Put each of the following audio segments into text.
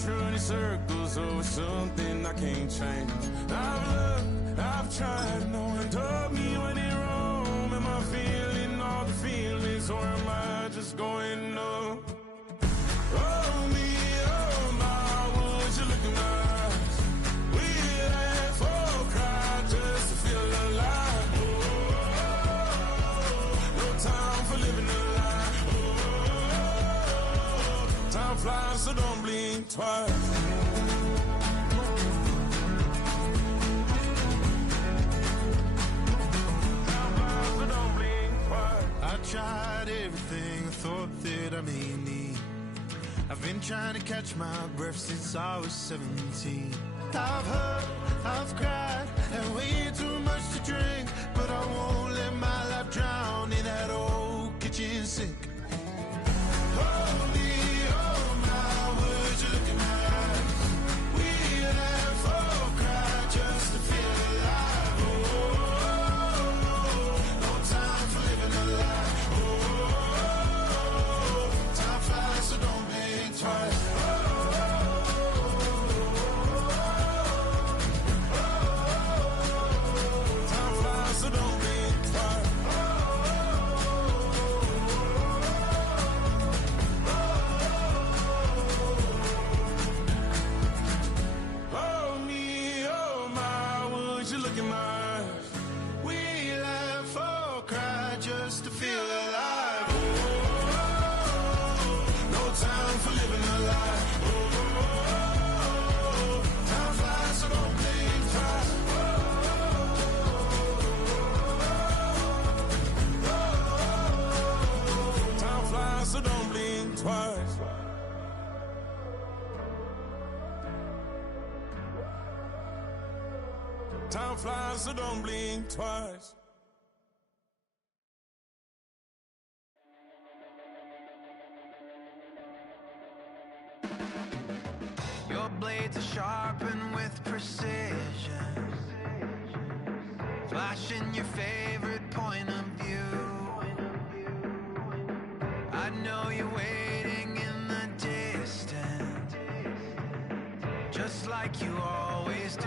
days running circles over something I can't change. I've looked, I've tried, no one told me when it wrong. Am I feeling all the feelings, or am I just going up? Oh me, oh my, would you look in my eyes? We laugh or cry just to feel alive. No time for living a lie. Time flies, so don't blink twice. Time flies, so don't blink twice. I tried everything I thought that I may need. I've been trying to catch my breath since I was 17. I've hurt, I've cried, and way too much to drink, but I won't let my life drown in that old kitchen sink. Oh me, oh my, would you look in my eyes? We laugh or cry just to feel alive. Oh, no time for living a lie. Oh, time flies, so don't blink twice. Time flies, so don't blink twice. Oh me, oh my, would you look in my eyes? We laugh or cry just to feel alive. Oh, no time for living a lie. Oh, time flies, so don't blink twice. Time flies, so don't blink twice. Time flies, so don't blink twice. Your blades are sharpened with precision, flashing your favorite point of view. I know you're waiting in the distance, just like you always do,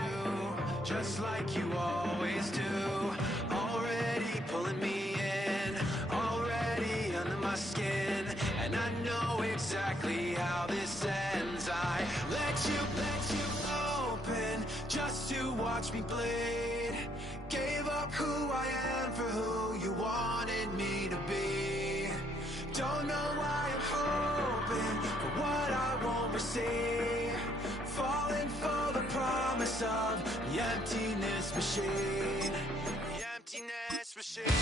just like you always do. Already pulling me in, already under my skin, and I know exactly how this ends. I let you open just to watch me bleed. Gave up who I am for who you wanted me to be. Don't know why I'm hoping for what I won't receive. Falling for the promise of the emptiness machine. The emptiness machine.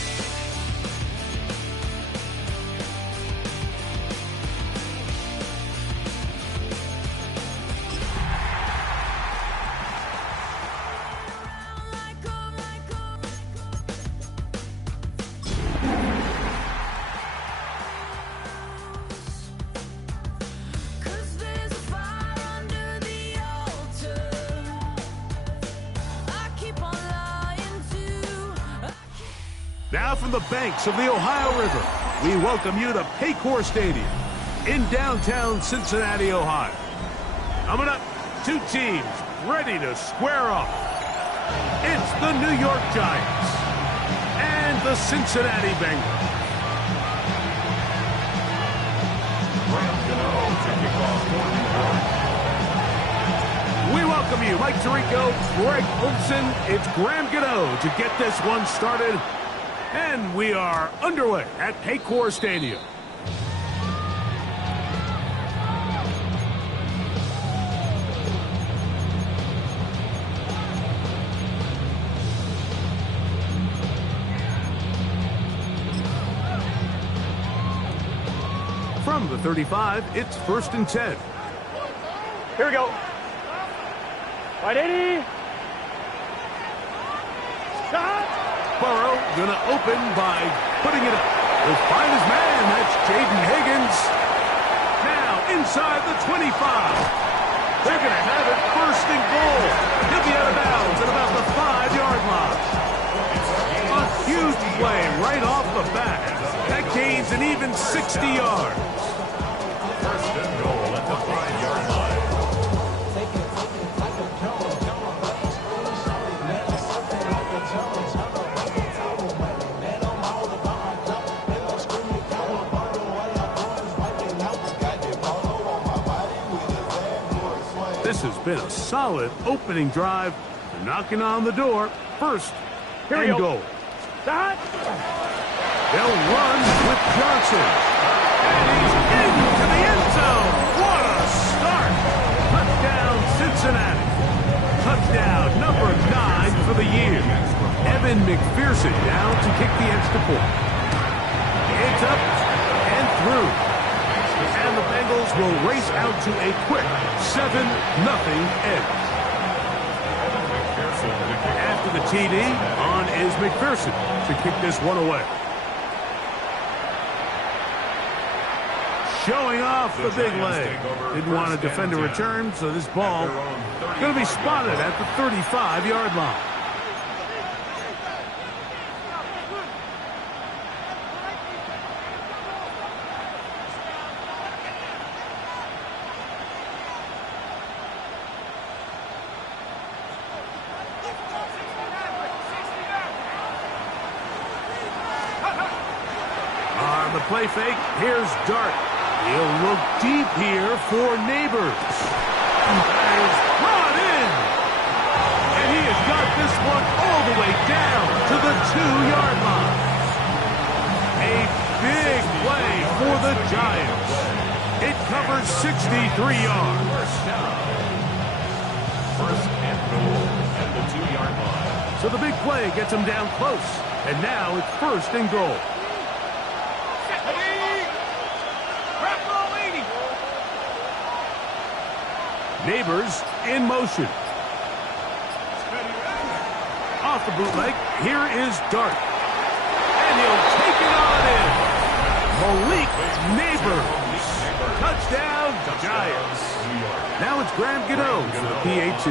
Now from the banks of the Ohio River, we welcome you to Paycor Stadium in downtown Cincinnati, Ohio. Coming up, two teams ready to square off. It's the New York Giants and the Cincinnati Bengals. We welcome you, Mike Tirico, Greg Olson. It's Graham Gano to get this one started. And we are underway at Paycor Stadium. From the 35, it's 1st and 10. Here we go. Right 80. Stop. Burrow gonna open by putting it up. He'll find his man. That's Jaden Higgins. Now inside the 25. They're gonna have it 1st and goal. He'll be out of bounds at about the 5-yard line. A huge play right off the bat. That gains an even 60 yards. 1st and goal at the 5-yard line. This has been a solid opening drive. They're knocking on the door. First and goal. Stop. They'll run with Johnson. And he's into the end zone. What a start. Touchdown, Cincinnati. Touchdown number 9 for the year. Evan McPherson down to kick the extra point. It's up and through. And the Bengals will race out to a quick 7-0 edge. After the TD, on is McPherson to kick this one away. Showing off the big leg. Didn't want to defend a return, so this ball going to be spotted at the 35-yard line. On the play fake, here's Dart. He'll look deep here for Neighbors. That is brought in. And he has got this one all the way down to the 2-yard line. A big play for the Giants. It covers 63 yards. First and goal at the 2-yard line. So the big play gets him down close. And now it's first and goal. Neighbors in motion. Off the bootleg, here is Dart. And he'll take it on in. Malik Neighbors. Touchdown, Giants. Now it's Graham Gano for the PAT.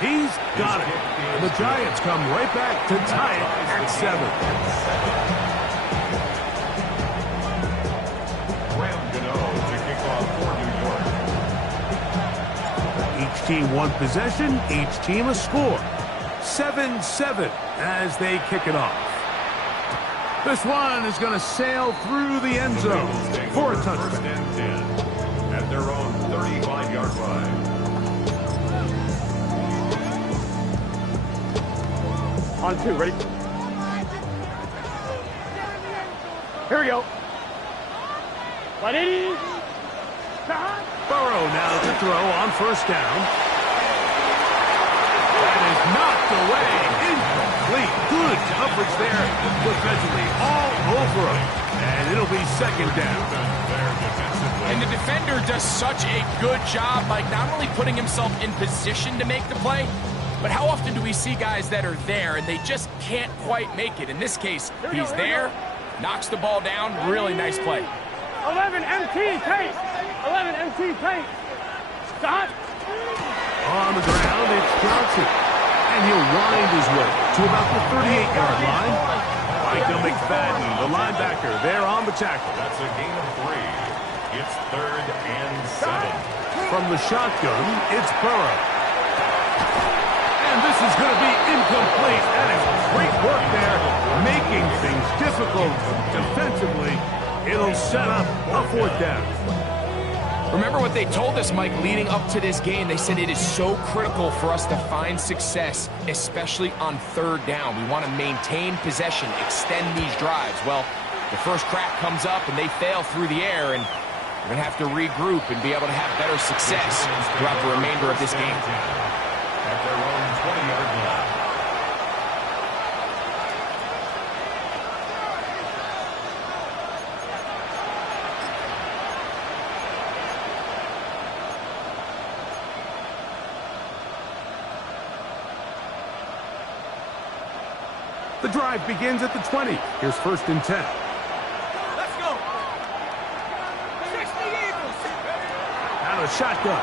He's got it. And the Giants come right back to tie it at 7. Each team one possession, each team a score. 7-7 as they kick it off. This one is going to sail through the end zone for a touchdown. First and 10 at their own 35-yard line. On 2, ready? Here we go. 180. Burrow now to throw on first down. That is knocked away. Incomplete. Good coverage there defensively all over him. And it'll be second down. And the defender does such a good job, like not only putting himself in position to make the play, but how often do we see guys that are there and they just can't quite make it? In this case, he's there, knocks the ball down. Really nice play. 11 MT tape. 11 MT tape. Stop. On the ground, it's Johnson. And he'll wind his way to about the 38-yard line. Michael McFadden, the linebacker, there on the tackle. That's a gain of 3. It's 3rd and 7. From the shotgun, it's Burrow. And this is going to be incomplete. That is great work there, making things difficult defensively. It'll set up a 4th down. Remember what they told us, Mike, leading up to this game. They said it is so critical for us to find success, especially on 3rd down. We want to maintain possession, extend these drives. Well, the first crack comes up and they fail through the air, and we're going to have to regroup and be able to have better success throughout the remainder of this game. At their own 20-yard line. The drive begins at the 20. Here's 1st and 10. Let's go. 60 Eagles. Out of the shotgun.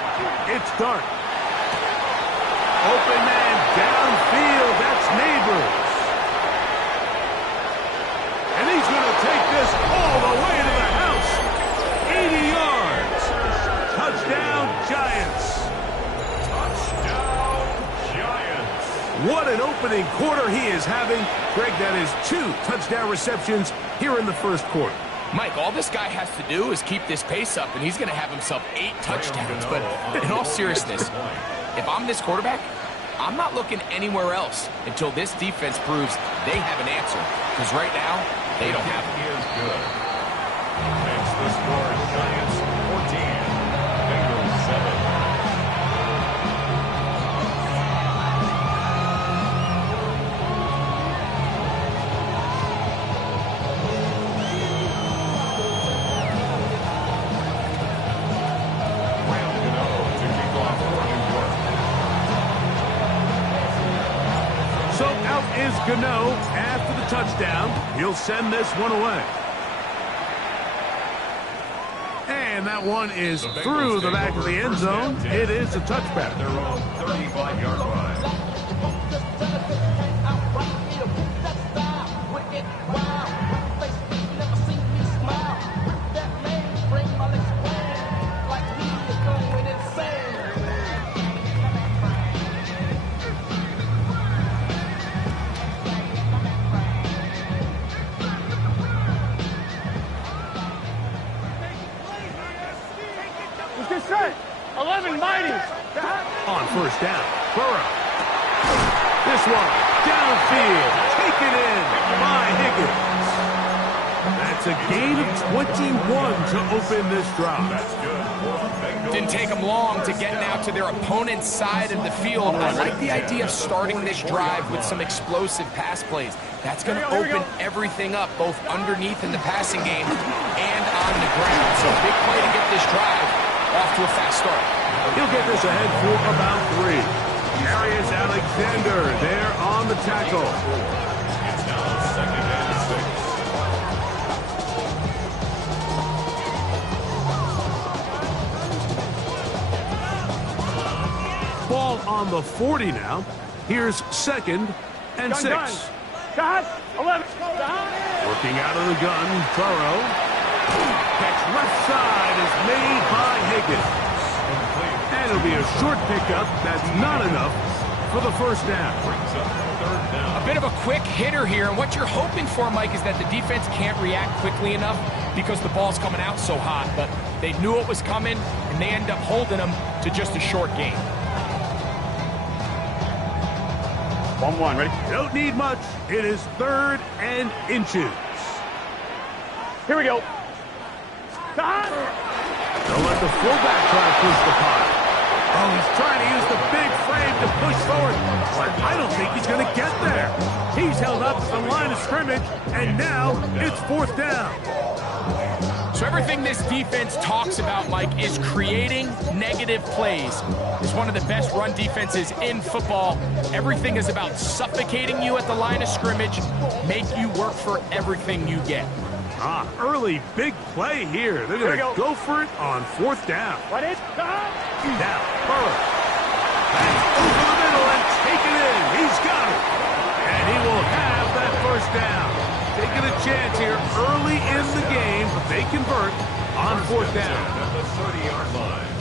It's Dart. Open man downfield. That's Neighbors. And he's going to take this all the way to the house. 80 yards. Touchdown, Giants. Touchdown, Giants. What an opening quarter he is having. Greg, that is 2 touchdown receptions here in the first quarter. Mike, all this guy has to do is keep this pace up, and he's going to have himself 8 touchdowns. But in all seriousness, if I'm this quarterback, I'm not looking anywhere else until this defense proves they have an answer. Because right now, they don't have it. Is good. Next, the score, Giants 14, Bengals 7. Is Gano after the touchdown. He'll send this one away. And that one is through the back of the end zone. It is a touchback. Their own 35-yard line. Get set. 11 mighty. On first down, Burrow. This one, downfield, taken in by Higgins. That's a gain of 21 to open this drive. That's good. Didn't take them long to get now to their opponent's side of the field. I like the idea of starting this drive with some explosive pass plays. That's going to open everything up, both underneath in the passing game and on the ground. So big play to get this drive off to a fast start. He'll get this ahead for about 3. Darius Alexander there on the tackle. It's now 2nd and 6. Ball on the 40 now. Here's 2nd and 6. Got 11. Working out of the gun, Burrow. Catch left side is made by Higgins. And it'll be a short pickup. That's not enough for the first down. A bit of a quick hitter here, and what you're hoping for, Mike, is that the defense can't react quickly enough because the ball's coming out so hot. But they knew it was coming, and they end up holding them to just a short gain. 1-1, ready? Don't need much. It is 3rd and inches. Here we go. Don't let the fullback try to push the pot. Oh, he's trying to use the big frame to push forward, but I don't think he's going to get there. He's held up the line of scrimmage, and now it's 4th down. So everything this defense talks about, Mike, is creating negative plays. It's one of the best run defenses in football. Everything is about suffocating you at the line of scrimmage, make you work for everything you get. Early big play here. They're going to go for it on 4th down. Now, Burrow. That's over the middle and taken in. He's got it. And he will have that first down. Taking a chance here early in the game, but they convert on 4th down. At the 30-yard line.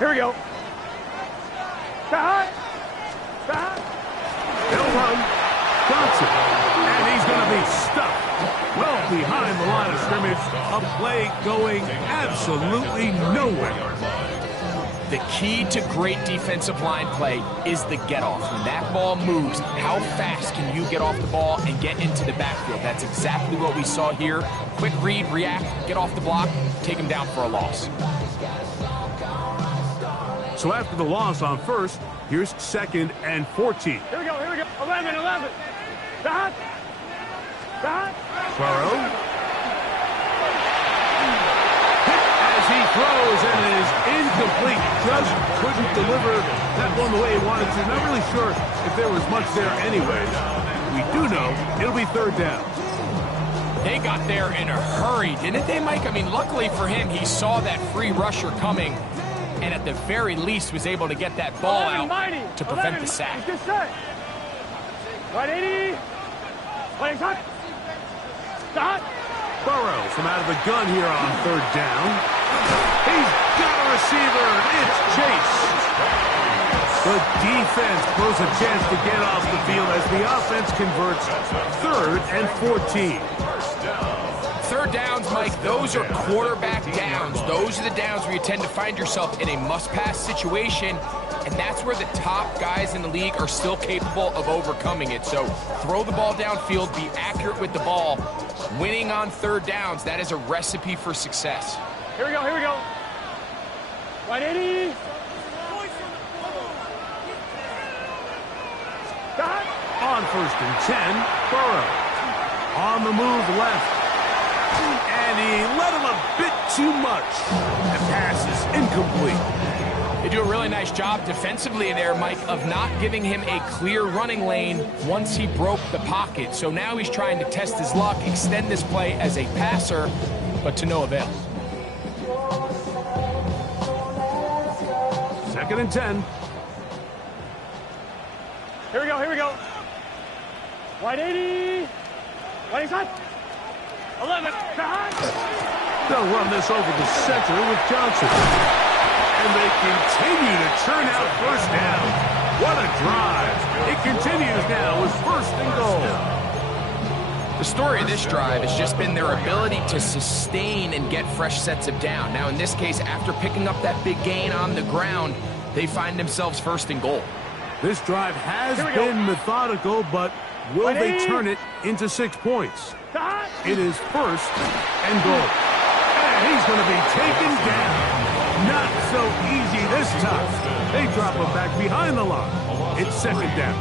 Here we go. They'll run. Johnson. And he's going to be stuck well behind the line of scrimmage. A play going absolutely nowhere. The key to great defensive line play is the get-off. When that ball moves, how fast can you get off the ball and get into the backfield? That's exactly what we saw here. Quick read, react, get off the block, take him down for a loss. So after the loss on first, here's 2nd and 14. Here we go. 11. Burrow. As he throws, and it is incomplete. Just couldn't deliver that one the way he wanted to. Not really sure if there was much there anyway. We do know it'll be 3rd down. They got there in a hurry, didn't they, Mike? I mean, luckily for him, he saw that free rusher coming, and at the very least was able to get that ball out to prevent the sack. Burrow from out of the gun here on 3rd down. He's got a receiver. It's Chase. The defense blows a chance to get off the field as the offense converts 3rd and 14. Third downs, Mike, those are quarterback downs. Those are the downs where you tend to find yourself in a must-pass situation, and that's where the top guys in the league are still capable of overcoming it. So throw the ball downfield, be accurate with the ball. Winning on third downs, that is a recipe for success. Here we go, here we go. 180. On 1st and 10, Burrow. On the move left. And he let him a bit too much. The pass is incomplete. They do a really nice job defensively there, Mike, of not giving him a clear running lane once he broke the pocket. So now he's trying to test his luck, extend this play as a passer, but to no avail. 2nd and 10. Here we go, here we go. 180. 185. 11. They'll run this over the center with Johnson. And they continue to churn out 1st down. What a drive. It continues now with 1st and goal. The story of this drive has just been their ability to sustain and get fresh sets of down. Now, in this case, after picking up that big gain on the ground, they find themselves 1st and goal. This drive has been methodical, but will they turn it into 6 points? It is 1st and goal. And he's going to be taken down. Not so easy this time. They drop him back behind the line. It's 2nd down.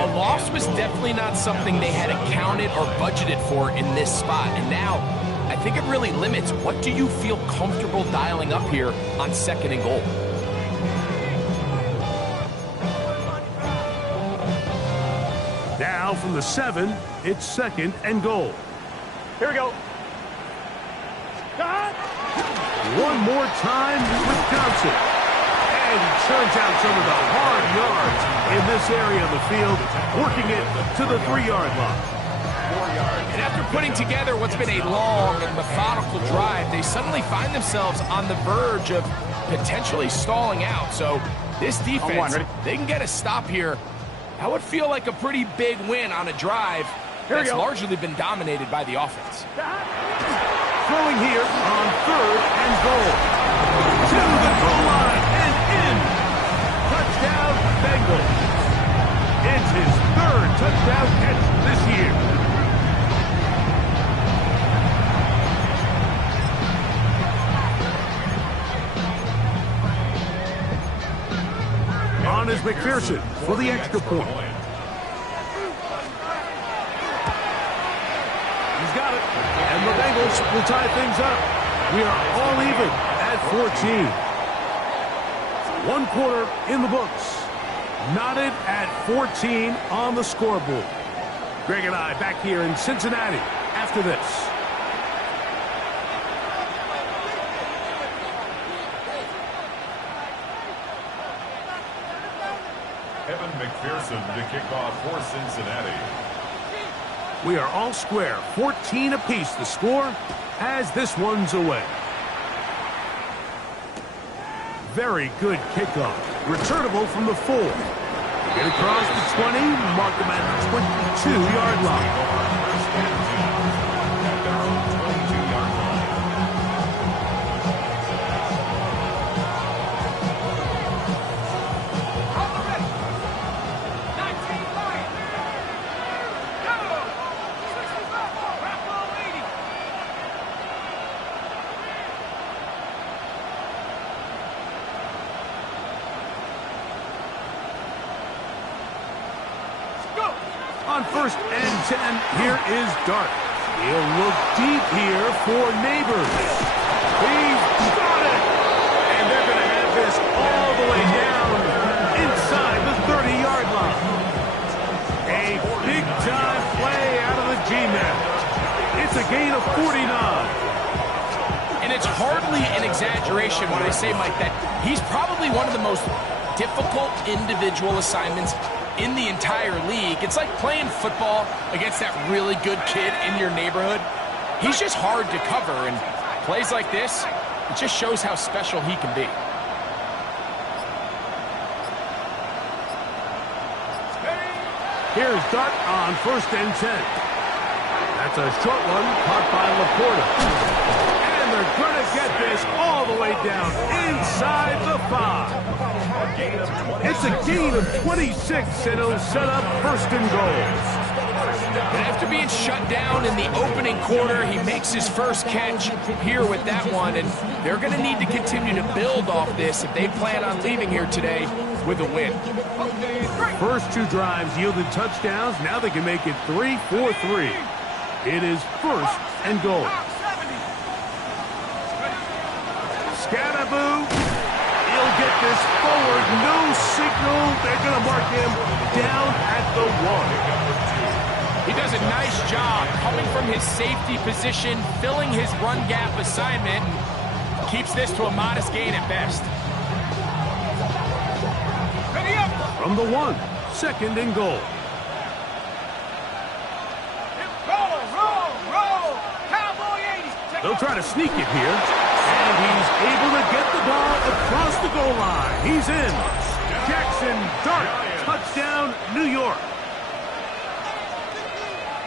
A loss was definitely not something they had accounted or budgeted for in this spot. And now, I think it really limits what do you feel comfortable dialing up here on 2nd and goal. Now from the 7, it's 2nd and goal. Here we go. One more time with Johnson. And he turns out some of the hard yards in this area of the field, working it to the 3-yard line. And after putting together what's been a long and methodical drive, they suddenly find themselves on the verge of potentially stalling out. So this defense, they can get a stop here. That would feel like a pretty big win on a drive that's largely been dominated by the offense. Throwing here on 3rd and goal. To the goal line and in. Touchdown, Bengals. It's his 3rd touchdown catch this year. On is McPherson for the extra point. He's got it. And the Bengals will tie things up. We are all even at 14. 1 quarter in the books. Knotted at 14 on the scoreboard. Greg and I back here in Cincinnati after this. McPherson to kick off for Cincinnati. We are all square, 14 apiece the score as this one's away. Very good kickoff. Returnable from the 4. Get across the 20, mark them at the 22-yard line. On 1st and 10, here is Dart. He'll look deep here for Neighbors. He's got it! And they're going to have this all the way down inside the 30-yard line. A big-time play out of the G-Man. It's a gain of 49. And it's hardly an exaggeration when I say, Mike, that he's probably one of the most difficult individual assignments in the entire league. It's like playing football against that really good kid in your neighborhood. He's just hard to cover, and plays like this, it just shows how special he can be. Here's Dart on 1st and 10. That's a short one caught by Laporta. And they're going to get this all the way down inside the 5. It's a gain of 26, and it'll set up 1st and goal. And after being shut down in the opening quarter, he makes his first catch here with that one, and they're going to need to continue to build off this if they plan on leaving here today with a win. First 2 drives yielded touchdowns. Now they can make it 3-4-3. It is 1st and goal. Scattaboo. He'll get this forward. No signal. They're going to mark him down at the 1. He does a nice job coming from his safety position, filling his run gap assignment, and keeps this to a modest gain at best. From the 1, 2nd and goal. They'll try to sneak it here, and he's able to get the ball across the goal line. He's in. Jackson Dart, touchdown, New York.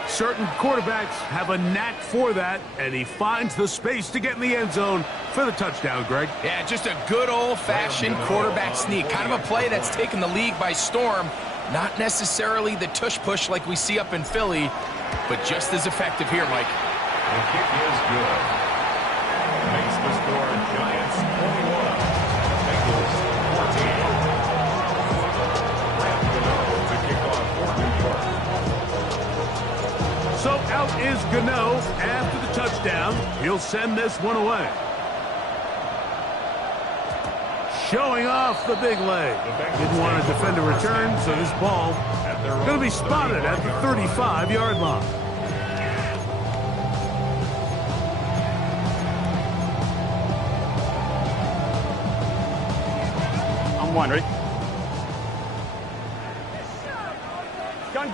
Certain quarterbacks have a knack for that, and he finds the space to get in the end zone for the touchdown, Greg. Yeah, just a good old-fashioned quarterback sneak. Kind of a play that's taken the league by storm. Not necessarily the tush-push like we see up in Philly, but just as effective here, Mike. The kick is good. Makes the score Giants 21. Bengals 14. To kick off for New York. So out is Gano after the touchdown. He'll send this one away. Showing off the big leg. Didn't want to defend a return, so this ball going to be spotted at the 35-yard line. I'm 1, ready? Gun.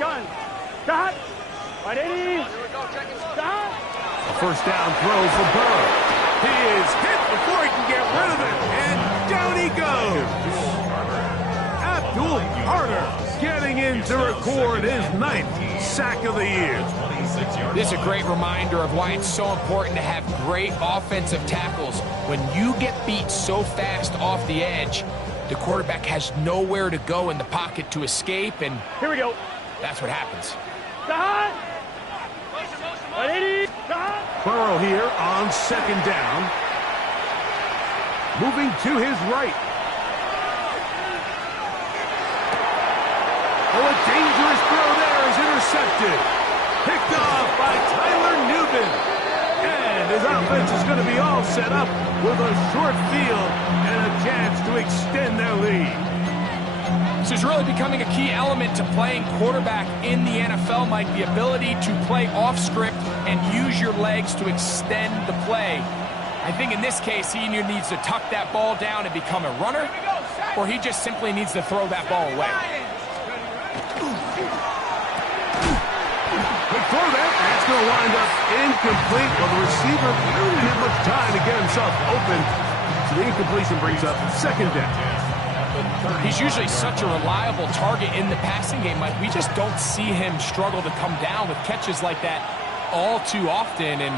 Got. 180. Got. A first down throw for Burrow. He is hit before he can get rid of it, and down he goes. Abdul Carter getting in to record his 9th sack of the year. This is a great reminder of why it's so important to have great offensive tackles. When you get beat so fast off the edge, the quarterback has nowhere to go in the pocket to escape, and Here we go. that's what happens. Got. 180. Got. Burrow here on 2nd down. Moving to his right. Oh, a dangerous throw there is intercepted. Picked off by Tyler Newman. And his offense is going to be all set up with a short field and a chance to extend their lead. This is really becoming a key element to playing quarterback in the NFL, Mike. The ability to play off script and use your legs to extend the play. I think in this case, he either needs to tuck that ball down and become a runner, or he just simply needs to throw that ball away. Good throw there. That's going to wind up incomplete. Well, the receiver didn't have much time to get himself open. So the incompletion brings up 2nd down. He's usually such a reliable target in the passing game, Mike. We just don't see him struggle to come down with catches like that all too often. And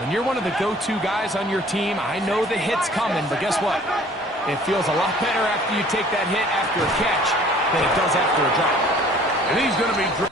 when you're one of the go-to guys on your team, I know the hit's coming, but guess what? It feels a lot better after you take that hit after a catch than it does after a drop. And he's going to be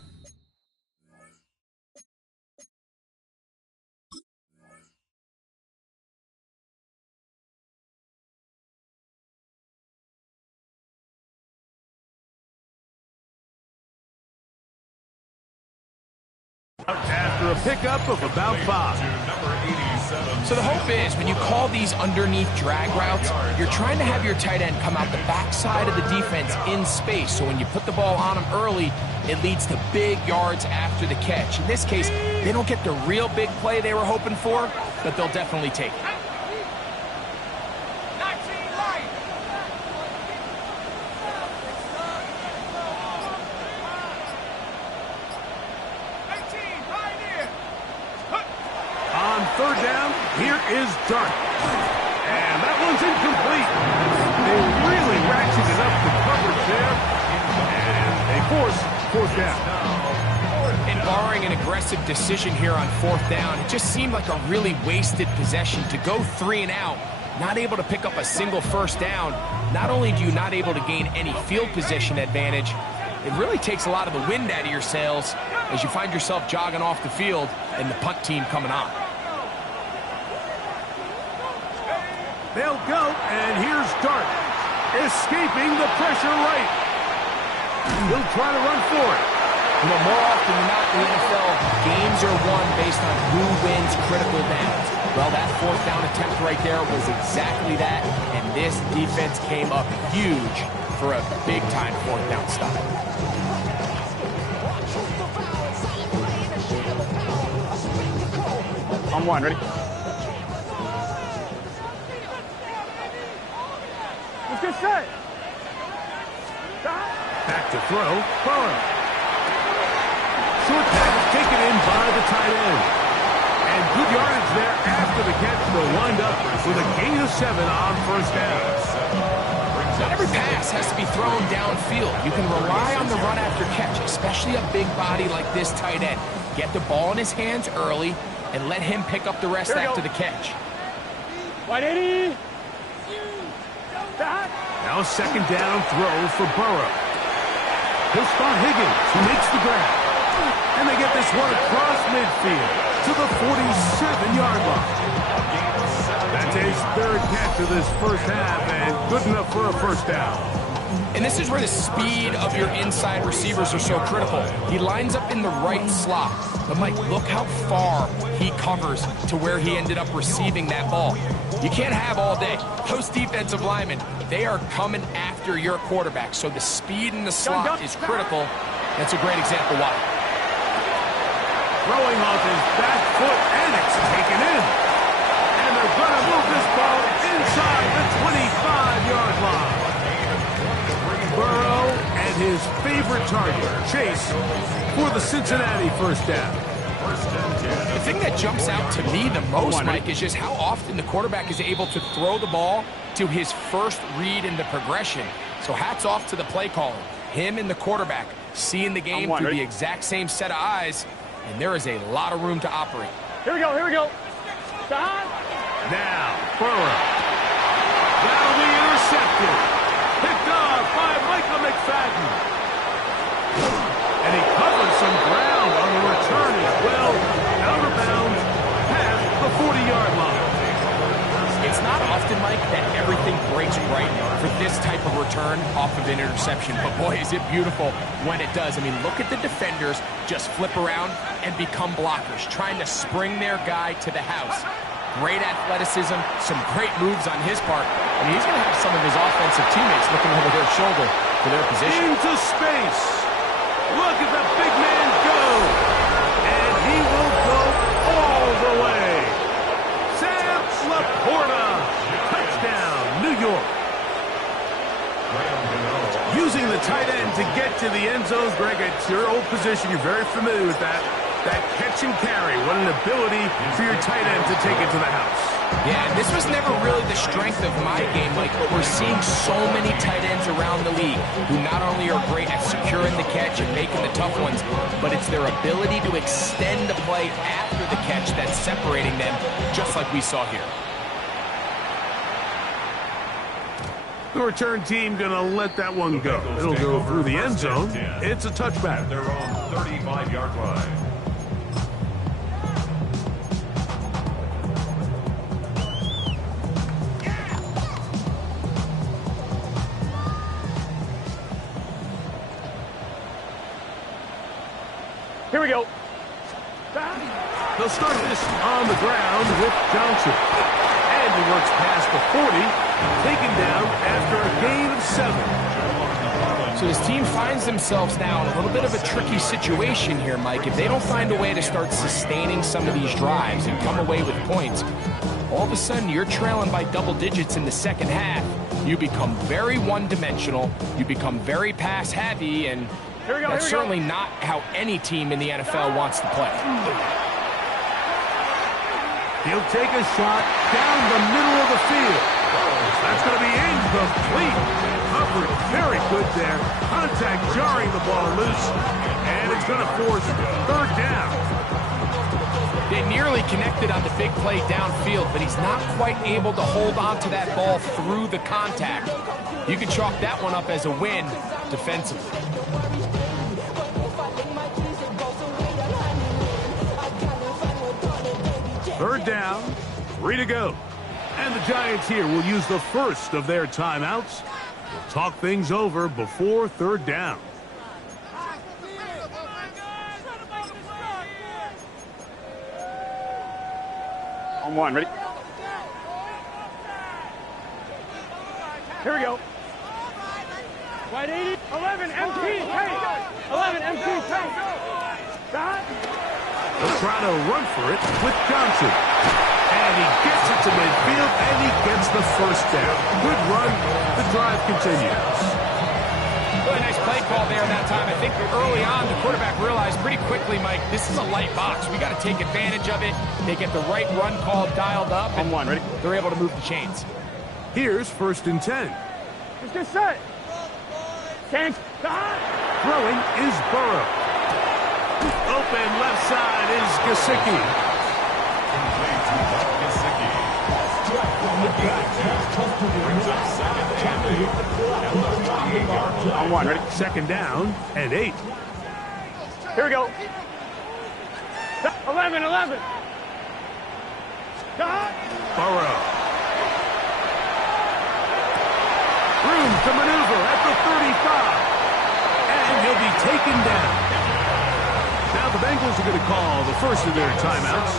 after a pickup of about 5. So the hope is when you call these underneath drag routes, you're trying to have your tight end come out the backside of the defense in space. So when you put the ball on him early, it leads to big yards after the catch. In this case, they don't get the real big play they were hoping for, but they'll definitely take it. On 3rd down, here is Dart. And that one's incomplete. They really ratcheted up the coverage there. And And they force fourth down. And barring an aggressive decision here on fourth down, it just seemed like a really wasted possession to go 3 and out, not able to pick up a single first down. Not only do you not able to gain any field position advantage, it really takes a lot of the wind out of your sails as you find yourself jogging off the field and the punt team coming on. They'll go, and here's Dart, escaping the pressure right. He'll try to run for it. You know, more often than not in the NFL, games are won based on who wins critical downs. Well, that fourth down attempt right there was exactly that, and this defense came up huge for a big-time fourth down stop. On one, ready? Let's get set. Back to throw, Burrow. Short pass taken in by the tight end. And good yardage there after the catch. They'll wind up with a gain of 7 on first down. Not every pass has to be thrown downfield. You can rely on the run after catch, especially a big body like this tight end. Get the ball in his hands early and let him pick up the rest after the catch. 180. Now second down throw for Burrow. He'll spot Higgins, who makes the grab. And they get this one across midfield to the 47-yard line. That's his third catch of this first half, and good enough for a first down. And this is where the speed of your inside receivers are so critical. He lines up in the right slot. But, Mike, look how far he covers to where he ended up receiving that ball. You can't have all day. Those defensive linemen, they are coming after your quarterback. So the speed in the slot is critical. That's a great example why. Throwing off his back foot, and it's taken in. And they're going to move this ball inside the 25-yard line. Burrow and his favorite target, Chase, for the Cincinnati first down. The thing that jumps out to me the most, Mike, is just how often the quarterback is able to throw the ball to his first read in the progression. So hats off to the play caller. Him and the quarterback seeing the game through the exact same set of eyes, and there is a lot of room to operate. Here we go, here we go. Stop. Now, Burrow. That'll be intercepted. Picked off by Michael McFadden. And he covers some ground on the return as well. Out of bounds, past the 40-yard line. It's not often, Mike, that everything breaks right for this type of return off of an interception. But, boy, is it beautiful when it does. I mean, look at the defenders just flip around and become blockers, trying to spring their guy to the house. Great athleticism, some great moves on his part. I mean, he's going to have some of his offensive teammates looking over their shoulder for their position. Into space. Look at the big man go. And he will go all the way. Sam Laporta. Touchdown, New York. Using the tight end to get to the end zone. Greg, it's your old position. You're very familiar with that. That catch and carry. What an ability for your tight end to take it to the house. Yeah, this was never really the strength of my game, Mike, but we're seeing so many tight ends around the league who not only are great at securing the catch and making the tough ones, but it's their ability to extend the play after the catch that's separating them, just like we saw here. The return team going to let that one go. It'll go through the end zone. It's a touchback. Their own 35-yard line. Here we go. They'll start this on the ground with Johnson. And he works past the 40, taken down after a gain of 7. So this team finds themselves now in a little bit of a tricky situation here, Mike. If they don't find a way to start sustaining some of these drives and come away with points, all of a sudden you're trailing by double digits in the second half. You become very one-dimensional. You become very pass-heavy, and that's certainly not how any team in the NFL wants to play. He'll take a shot down the middle of the field. That's going to be incomplete. coverage. Very good there. Contact jarring the ball loose. And it's going to force third down. They nearly connected on the big play downfield, but he's not quite able to hold on to that ball through the contact. You can chalk that one up as a win defensively. Third down, 3 to go. And the Giants here will use the first of their timeouts. We'll talk things over before third down. On one, ready? Here we go. Wide 80, 11, MT, hey! 11, MT, hey! Stop! They'll try to run for it with Johnson. And he gets it to midfield, and he gets the first down. Good run. The drive continues. Really nice play call there that time. I think early on, the quarterback realized pretty quickly, Mike, this is a light box. We got to take advantage of it. They get the right run call dialed up, and On one, ready? they're able to move the chains. Here's 1st and 10. Let's get set. Can't stop. Throwing is Burrow. Open left side is Gesicki. On one, ready? 2nd down and 8. Here we go. 11, 11. Stop. Burrow. Room to maneuver at the 35. And he'll be taken down. Now the Bengals are going to call the first of their timeouts.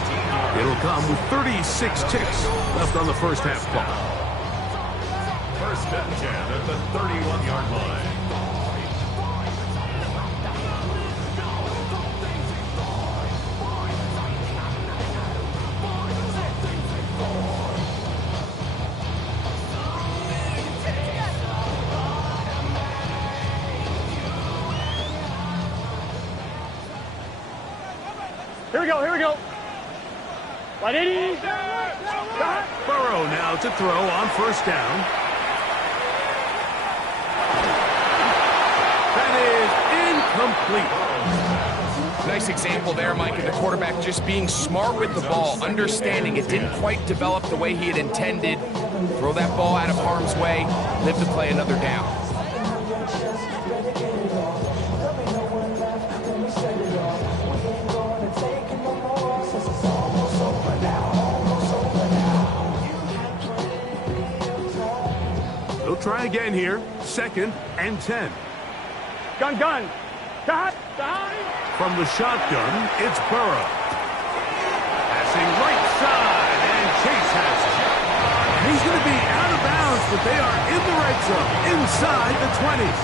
It'll come with 36 ticks left on the first half clock. 1st and 10 at the 31-yard line. Here we go, here we go. Wide 80. Stop. Burrow now to throw on 1st down. That is incomplete. Nice example there, Mike, of the quarterback just being smart with the ball, understanding it didn't quite develop the way he had intended. Throw that ball out of harm's way, live to play another down. They'll try again here. 2nd and 10. Gun, gun. Stop. Stop. From the shotgun, it's Burrow. Passing right side, and Chase has it. And he's going to be out of bounds, but they are in the red zone, inside the 20s.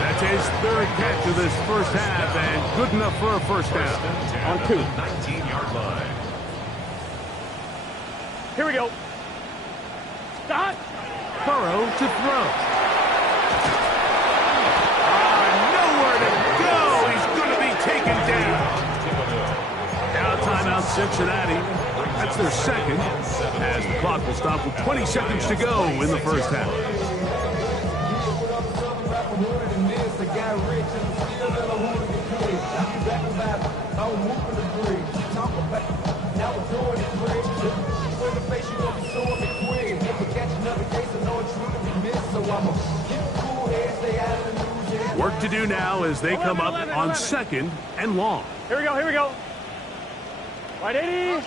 That's his 3rd catch of this first half, and good enough for a first down. On 2. 19-yard line. Here we go. Stop. Burrow to throw. Nowhere to go. He's going to be taken down. Now timeout Cincinnati. That's their 2nd, as the clock will stop with 20 seconds to go in the first half. Work to do now as they come up on 2nd and long. Here we go, here we go. Wide 80.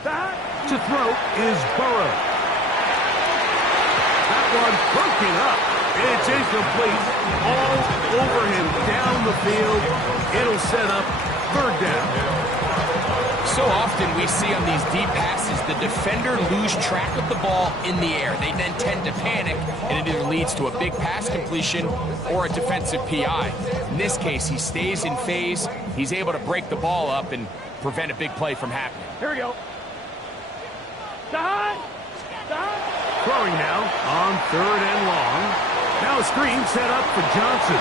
Stop. To throw is Burrow. That one broken up. It's incomplete. All over him down the field. It'll set up 3rd down. So often we see on these deep passes, the defender lose track of the ball in the air. They then tend to panic, and it either leads to a big pass completion or a defensive PI. In this case, he stays in phase. He's able to break the ball up and prevent a big play from happening. Here we go. Stop. Stop. Throwing now on 3rd and long. Now a screen set up for Johnson.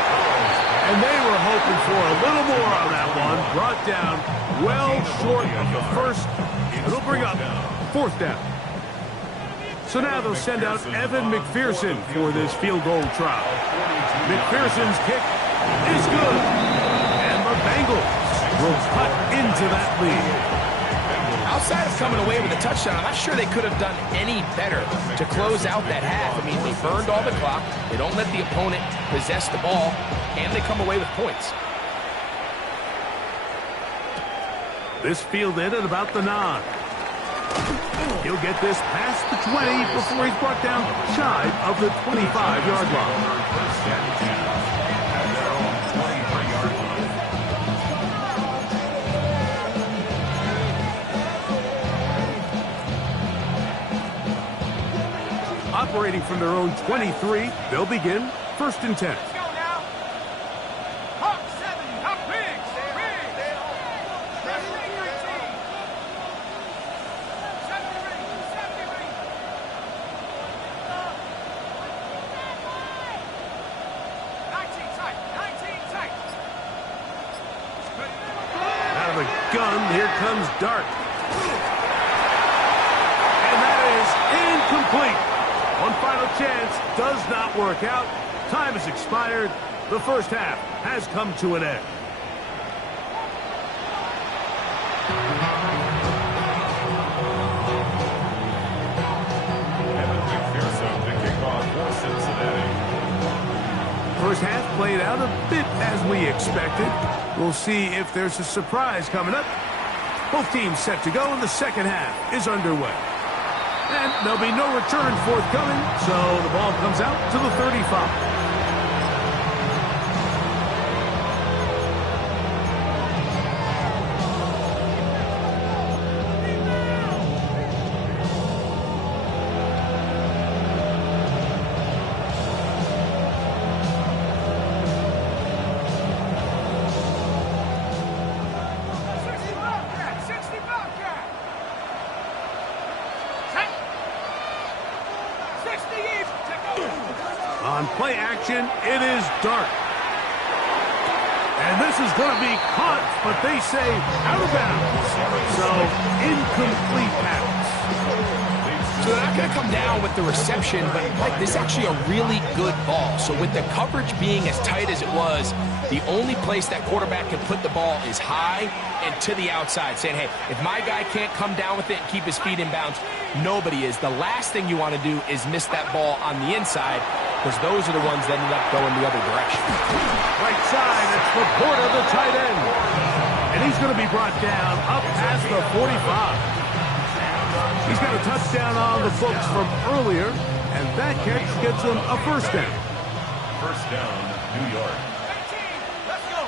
And they were hoping for a little more on that one. Brought down well short of the first. It'll bring up 4th down. So now they'll send out Evan McPherson for this field goal try. McPherson's kick is good. And the Bengals will cut into that lead. Outside of coming away with a touchdown, I'm not sure they could have done any better to close out that half. I mean, they burned all the clock. They don't let the opponent possess the ball, and they come away with points. This fielded at about the 9. He'll get this past the 20 before he's brought down shy of the 25-yard line. Operating from their own 23, they'll begin 1st and 10. Out of the gun, here comes Dart. And that is incomplete. One final chance does not work out. Time has expired. The first half has come to an end. Evan McPherson to kick off for Cincinnati. First half played out a bit as we expected. We'll see if there's a surprise coming up. Both teams set to go, and the second half is underway. And there'll be no return forthcoming, so the ball comes out to the 35. On play action, it is Dart. And this is going to be caught, but they say out of bounds. So, incomplete pass. So they're not going to come down with the reception, but like, this is actually a really good ball. So with the coverage being as tight as it was, the only place that quarterback can put the ball is high and to the outside, saying, hey, if my guy can't come down with it and keep his feet in bounds, nobody is. The last thing you want to do is miss that ball on the inside, because those are the ones that end up going the other direction. Right side, it's Laporta, the tight end. And he's going to be brought down up past the 45. He's got a touchdown on the books from earlier, and that catch gets him a first down. First down, New York. 19, let's go.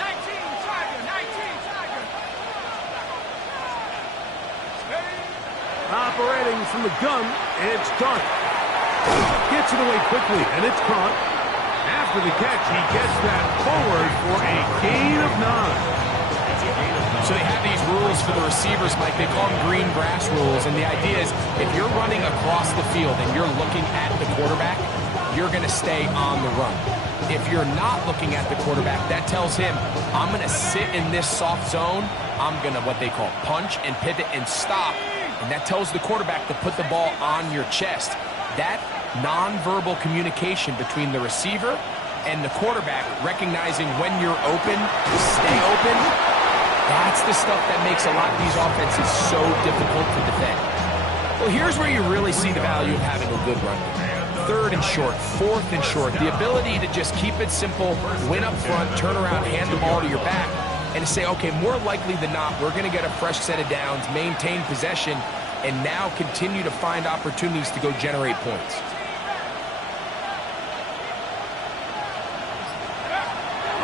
19, Tiger, 19, Tiger. Operating from the gun, it's Dart. Gets it away quickly, and it's caught. After the catch, he gets that forward for a gain of 9. So they have these rules for the receivers, Mike. They call them green grass rules. And the idea is if you're running across the field and you're looking at the quarterback, you're going to stay on the run. If you're not looking at the quarterback, that tells him, I'm going to sit in this soft zone. I'm going to what they call punch and pivot and stop. And that tells the quarterback to put the ball on your chest. That nonverbal communication between the receiver and the quarterback, recognizing when you're open, stay open, that's the stuff that makes a lot of these offenses so difficult to defend. Well, here's where you really see the value of having a good run game. Third and short, fourth and short, the ability to just keep it simple, win up front, turn around, hand the ball to your back, and to say, okay, more likely than not, we're going to get a fresh set of downs, maintain possession, and now continue to find opportunities to go generate points.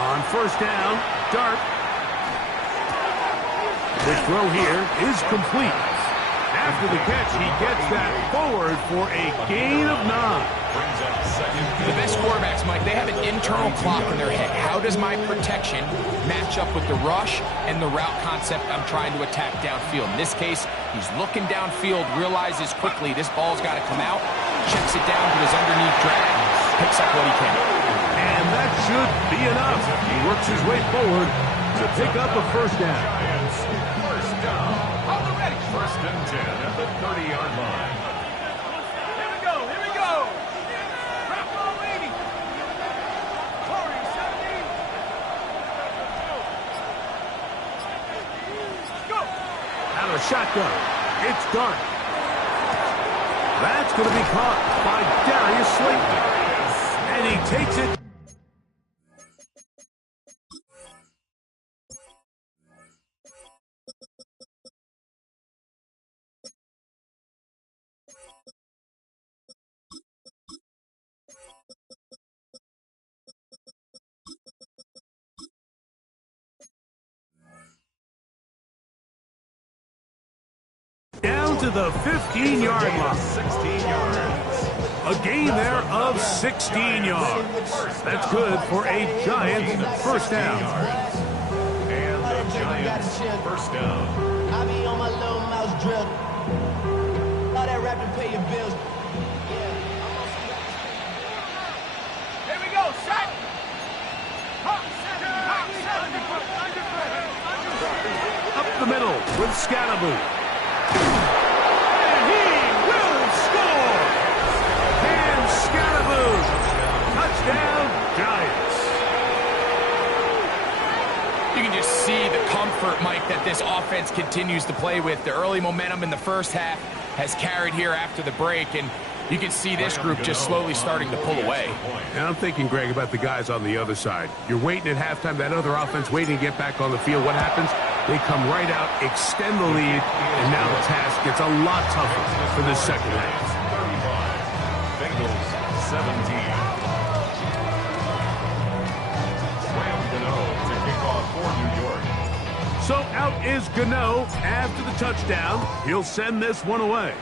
On first down, Dart. The throw here is complete. After the catch, he gets that forward for a gain of 9. The best quarterbacks, Mike, they have an internal clock in their head. How does my protection match up with the rush and the route concept I'm trying to attack downfield? In this case, he's looking downfield, realizes quickly this ball's got to come out, checks it down to his underneath drag, picks up what he can. And that should be enough. He works his way forward to pick up a first down. Hold it ready. First and 10 at the 30-yard line. Here we go. Here we go. Drop ball 80. Corey, 70. Go. Out of the shotgun. It's dark. That's going to be caught by Darius Slayton. And he takes it. Down to the 15-yard line. 16 yards. A gain there of 16 yards. That's good for a Giants first down. And the Giants first down. I be on my little mouse drill. All that rap to pay your bills. Here we go, set. Up the middle with Scalaboo. And he will score. And Scalaboo. Touchdown, Giants. You can just see the comfort, Mike, that this offense continues to play with. The early momentum in the first half has carried here after the break, and you can see this group just slowly starting to pull away. And I'm thinking, Greg, about the guys on the other side. You're waiting at halftime, that other offense waiting to get back on the field. What happens? They come right out, extend the lead, and now the task gets a lot tougher for this second half. 35. Bengals 17. Graham Gano to kick off for New York. So out is Gano after the touchdown. He'll send this one away.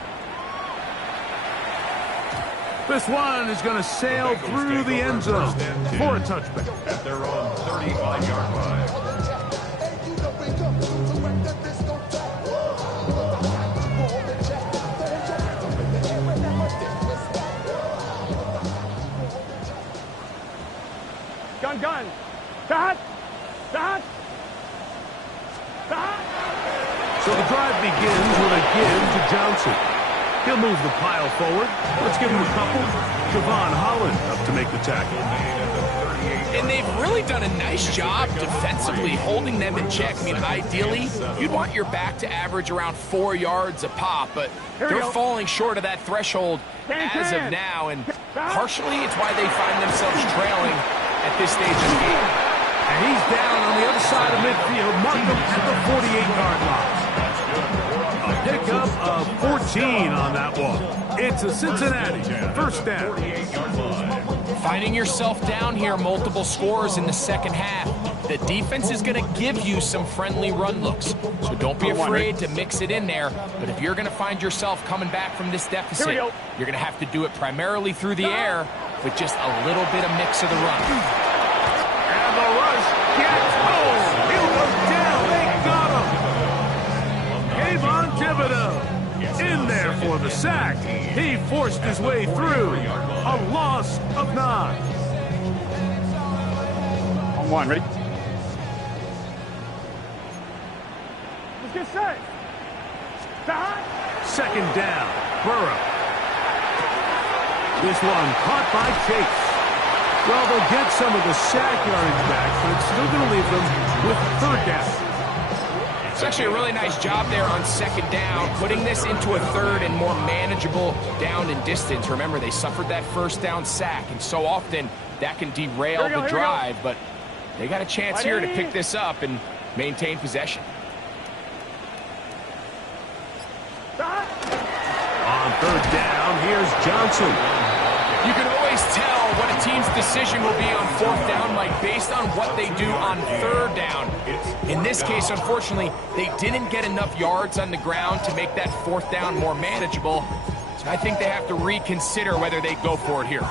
This one is going to sail through the end zone for a touchback. At their own 35-yard line. Gun. Dot. So the drive begins with a give to Johnson. He'll move the pile forward. Let's give him a couple. Javon Holland up to make the tackle. And they've really done a nice job defensively holding them in check. I mean, ideally, you'd want your back to average around 4 yards a pop, but they're falling short of that threshold as of now, and partially it's why they find themselves trailing at this stage of the game. And he's down on the other side of midfield. Mark him at the 48-yard line. A pickup of 14 on that one. It's a Cincinnati first down. Finding yourself down here, multiple scores in the second half. The defense is going to give you some friendly run looks, so don't be afraid to mix it in there. But if you're going to find yourself coming back from this deficit, you're going to have to do it primarily through the air with just a little bit of mix of the run. And the rush gets home. He'll go down. They got him. Kayvon Thibodeau in there for the sack. He forced his way through. A loss of 9. On one, ready? Let's get set. Second down. Burrow. This one caught by Chase. Well, they'll get some of the sack yardage back, but it's still going to leave them with third down. It's actually a really nice job there on second down, putting this into a third and more manageable down and distance. Remember, they suffered that first down sack, and so often that can derail the drive, but they got a chance here to pick this up and maintain possession. On third down, here's Johnson. You can always tell what a team's decision will be on fourth down, Mike, based on what they do on third down. In this case, unfortunately, they didn't get enough yards on the ground to make that fourth down more manageable. So I think they have to reconsider whether they go for it here.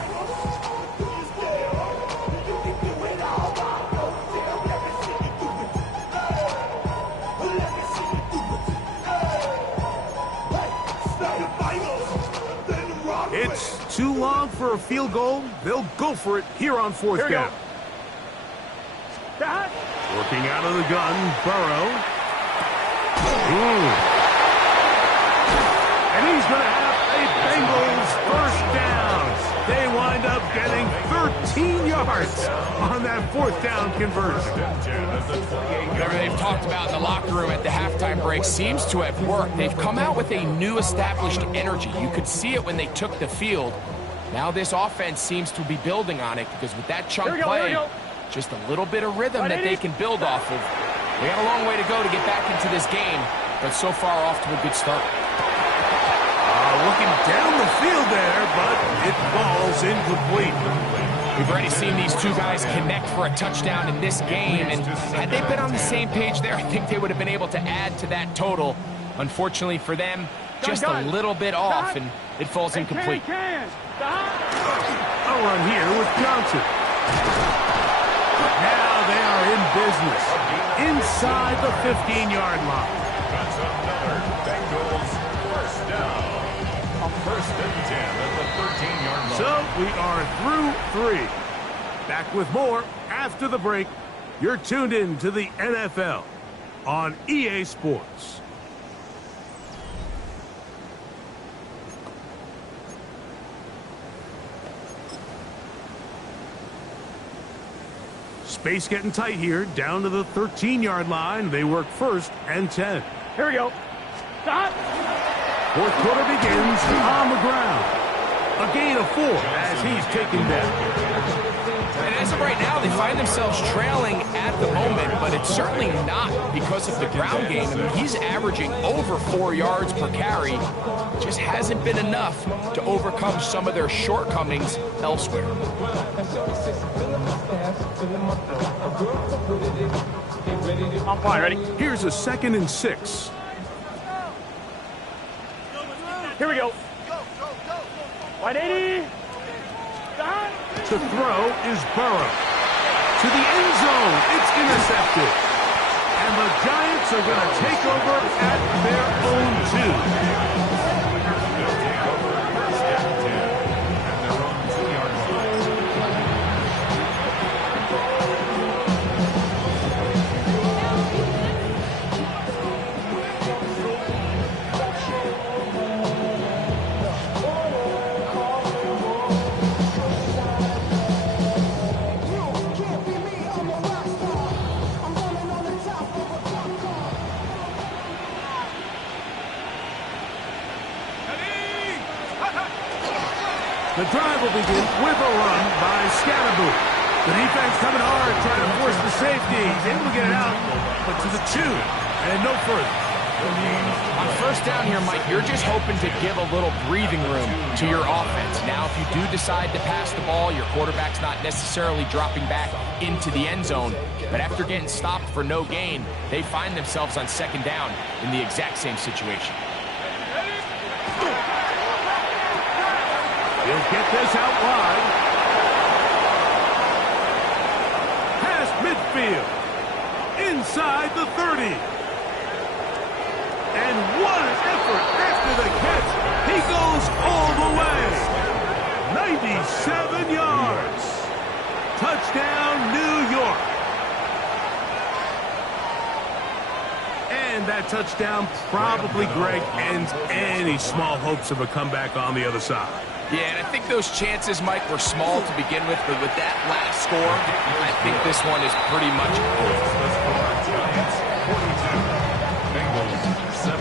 It's too long for a field goal. They'll go for it here on fourth down. Working out of the gun, Burrow. yards on that 4th down conversion. Whatever they've talked about in the locker room at the halftime break seems to have worked. They've come out with a new established energy. You could see it when they took the field. Now this offense seems to be building on it because with that chunk play, just a little bit of rhythm that they can build off of. They got a long way to go to get back into this game, but so far off to a good start. Looking down the field there, but it falls incomplete. We've already seen these two guys connect for a touchdown in this game, and had they been on the same page there, I think they would have been able to add to that total. Unfortunately for them, just a little bit off, and it falls incomplete. A run here with Johnson. Now they are in business inside the 15-yard line. That's another Bengals first down. First and 10 at the 13-yard line. So we are through 3. Back with more after the break. You're tuned in to the NFL on EA Sports. Space getting tight here, down to the 13-yard line. They work 1st and 10. Here we go. Stop. 4th quarter begins on the ground. A gain of 4 as he's taken down. And as of right now, they find themselves trailing at the moment, but it's certainly not because of the ground game. I mean, he's averaging over 4 yards per carry. Just hasn't been enough to overcome some of their shortcomings elsewhere. I'm fine, ready? Here's a 2nd and 6. Here we go. 180. Stop. To throw is Burrow. To the end zone, it's intercepted. And the Giants are going to take over at their own 2. The drive will begin with a run by Scatterboo. The defense coming hard, trying to force the safety. He's able to get it out, but to the 2, and no further. On 1st down here, Mike, you're just hoping to give a little breathing room to your offense. Now, if you do decide to pass the ball, your quarterback's not necessarily dropping back into the end zone. But after getting stopped for no gain, they find themselves on 2nd down in the exact same situation. He'll get this out wide. Past midfield. Inside the 30. And what an effort after the catch. He goes all the way. 97 yards. Touchdown, New York. And that touchdown probably, Greg, ends any small hopes of a comeback on the other side. Yeah, and I think those chances, Mike, were small to begin with, but with that last score, I think this one is pretty much over. Giants 42, Bengals 17.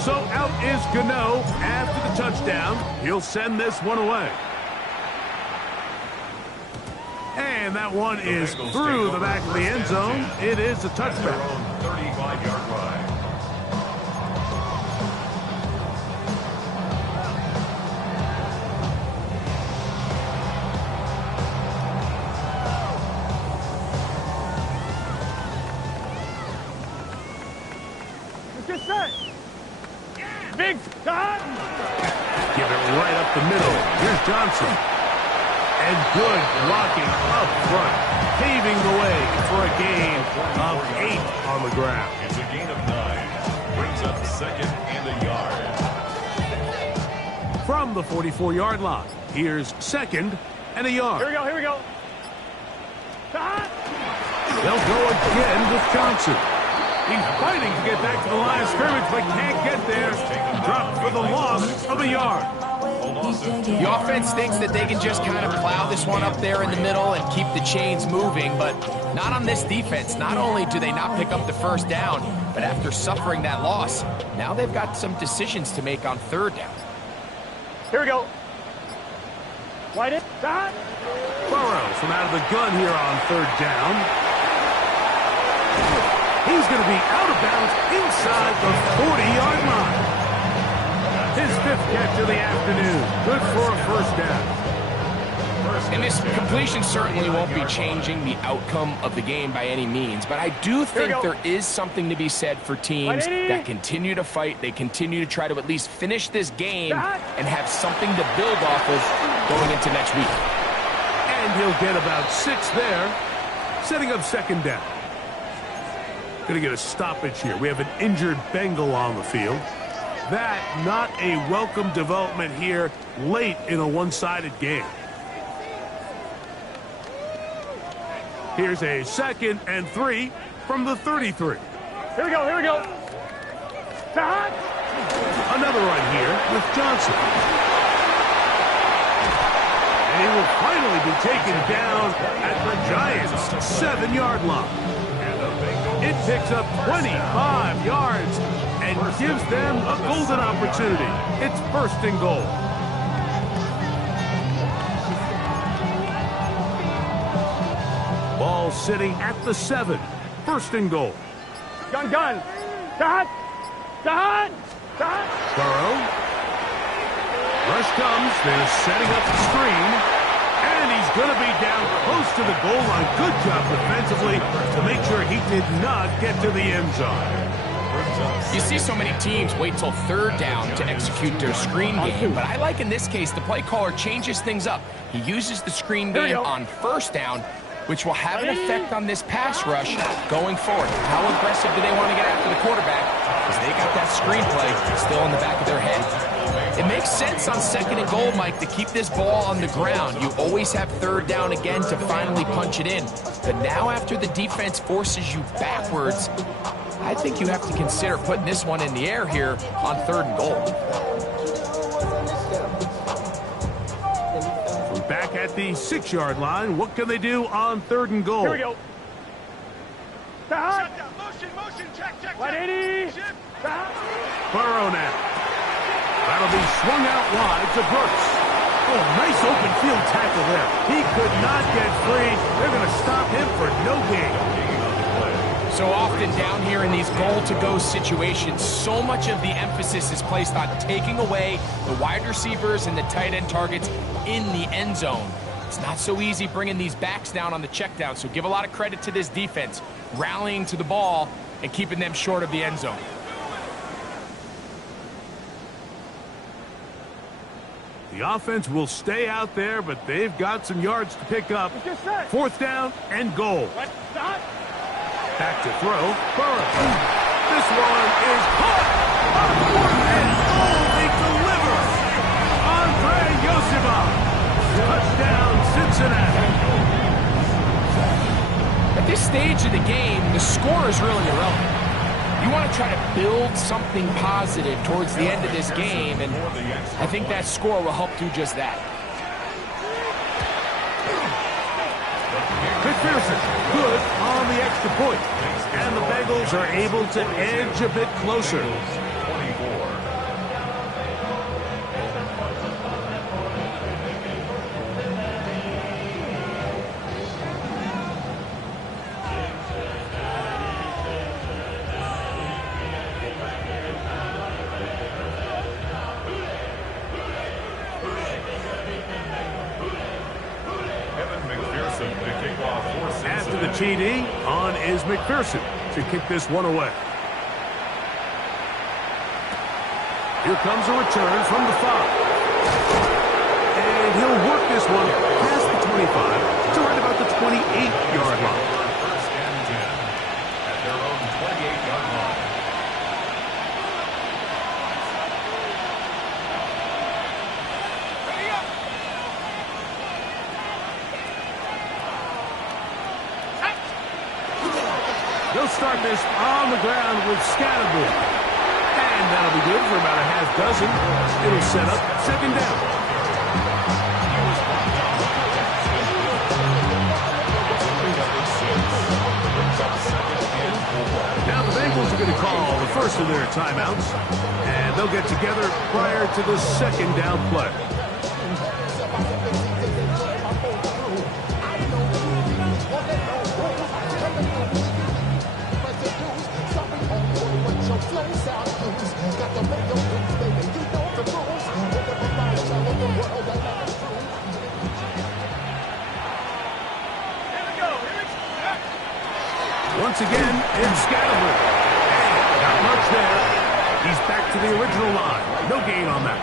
So out is Gano after the touchdown. He'll send this one away. And that one is through the back of the end zone. It is a touchback. 35-yard line. Just set. Big time. Give it right up the middle. Here's Johnson. And good blocking up front, paving the way for a gain of 8 on the ground. It's a gain of 9. Brings up 2nd and a yard. From the 44-yard line, here's 2nd and a yard. Here we go. Stop. They'll go again with Johnson. He's fighting to get back to the line of scrimmage, but can't get there. Dropped for the loss of a yard. The offense thinks that they can just kind of plow this one up there in the middle and keep the chains moving, but not on this defense. Not only do they not pick up the first down, but after suffering that loss, now they've got some decisions to make on third down. Here we go. Wide in. Shot. Burrows from out of the gun here on third down. He's going to be out of bounds inside the 40-yard line. His fifth catch of the afternoon. Good for a first down. And this completion certainly won't be changing the outcome of the game by any means, but I do think there is something to be said for teams that continue to fight. They continue to try to at least finish this game and have something to build off of going into next week. And he'll get about 6 there, setting up second down. Going to get a stoppage here. We have an injured Bengal on the field. That not a welcome development here late in a one-sided game. Here's a 2nd and 3 from the 33. Here we go, here we go. Shot. Another run here with Johnson. And he will finally be taken down at the Giants' 7-yard line. It picks up 25 yards and gives them a golden opportunity. It's 1st and goal. Ball sitting at the 7. 1st and goal. Gun. Shot. Shot. Shot. Burrow. Rush comes. They're setting up the screen. And he's going to be down close to the goal line. Good job defensively to make sure he did not get to the end zone. You see so many teams wait till third down to execute their screen game, but I like in this case the play caller changes things up. He uses the screen game on first down, which will have an effect on this pass rush going forward. How aggressive do they want to get after the quarterback? Because they got that screenplay still in the back of their head. It makes sense on 2nd and goal, Mike, to keep this ball on the ground. You always have third down again to finally punch it in. But now after the defense forces you backwards, I think you have to consider putting this one in the air here on 3rd and goal. From back at the 6-yard line, what can they do on 3rd and goal? Here we go. Shot. Motion, check. 180. Shot. Burrow now. That'll be swung out wide to Brooks. Oh, nice open field tackle there. He could not get free. They're going to stop him for no gain. So often down here in these goal-to-go situations, so much of the emphasis is placed on taking away the wide receivers and the tight end targets in the end zone. It's not so easy bringing these backs down on the check down, so give a lot of credit to this defense, rallying to the ball and keeping them short of the end zone. The offense will stay out there, but they've got some yards to pick up. 4th down and goal. Back to throw. Burrow. This one is caught. On 4th and goal, they deliver. Andre Yosima. Touchdown, Cincinnati. At this stage of the game, the score is really irrelevant. You want to try to build something positive towards the end of this game, and I think that score will help do just that. McPherson, good on the extra point. And the Bengals are able to edge a bit closer. After the TD, on is McPherson to kick this one away. Here comes a return from the 5. And he'll work this one past the 25 to right about the 28-yard line. First and 10 at their own 28-yard line. They'll start this on the ground with Scattergood. And that'll be good for about a half dozen. It'll set up second down. Now the Bengals are going to call the first of their timeouts. And they'll get together prior to the second down play. Once again, it's Scattergood. And not much there. He's back to the original line. No gain on that.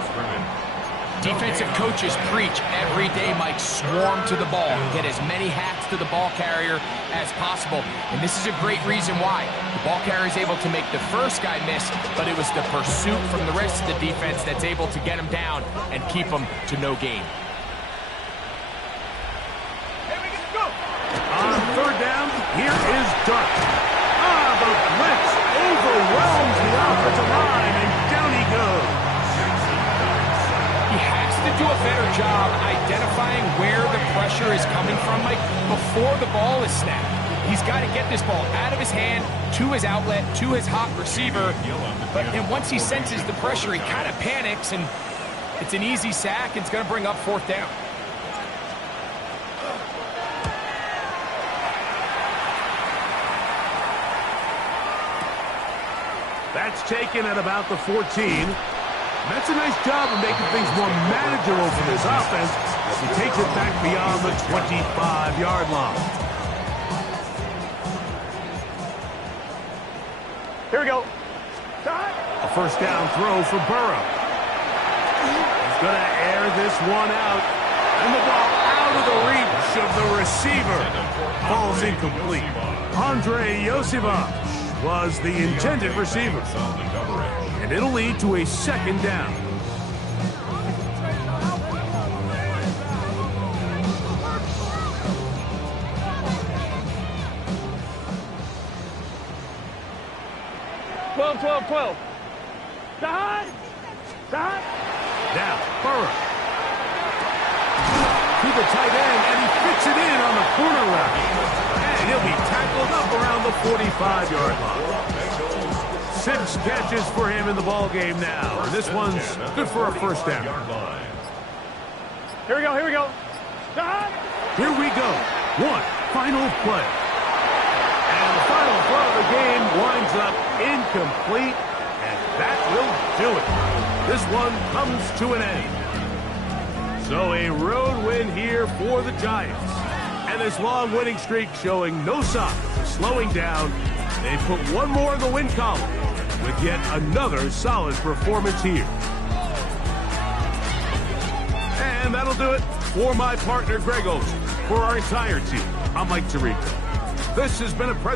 Defensive coaches preach every day, Mike, swarm to the ball. Get as many hats to the ball carrier as possible. And this is a great reason why. The ball carrier is able to make the first guy miss, but it was the pursuit from the rest of the defense that's able to get him down and keep him to no gain. On third down, here is Duck. The blitz overwhelms the offensive line, and down he goes. He has to do a better job identifying where the pressure is coming from, Mike, before the ball is snapped. He's got to get this ball out of his hand, to his outlet, to his hot receiver. But then once he senses the pressure, he kind of panics, and it's an easy sack. It's going to bring up fourth down. That's taken at about the 14. That's a nice job of making things more manageable for this offense as he takes it back beyond the 25-yard line. Here we go. A first down throw for Burrow. He's going to air this one out. And the ball out of the reach of the receiver. Falls incomplete. Andre Yosivach was the intended receiver. And it'll lead to a second down. Twelve. Side. Now, Burrow. To the tight end, and he fits it in on the corner route. And he'll be tackled up around the 45-yard line. 6 catches for him in the ball game now. And this one's good for a first down. Here we go. Side. Here we go. One final play. And the final throw of the game winds up incomplete. And that will do it. This one comes to an end. So a road win here for the Giants. And this long winning streak showing no signs of slowing down. They put one more in the win column with yet another solid performance here. And that'll do it for my partner, Greg Olsen. For our entire team, I'm Mike Tirico. This has been a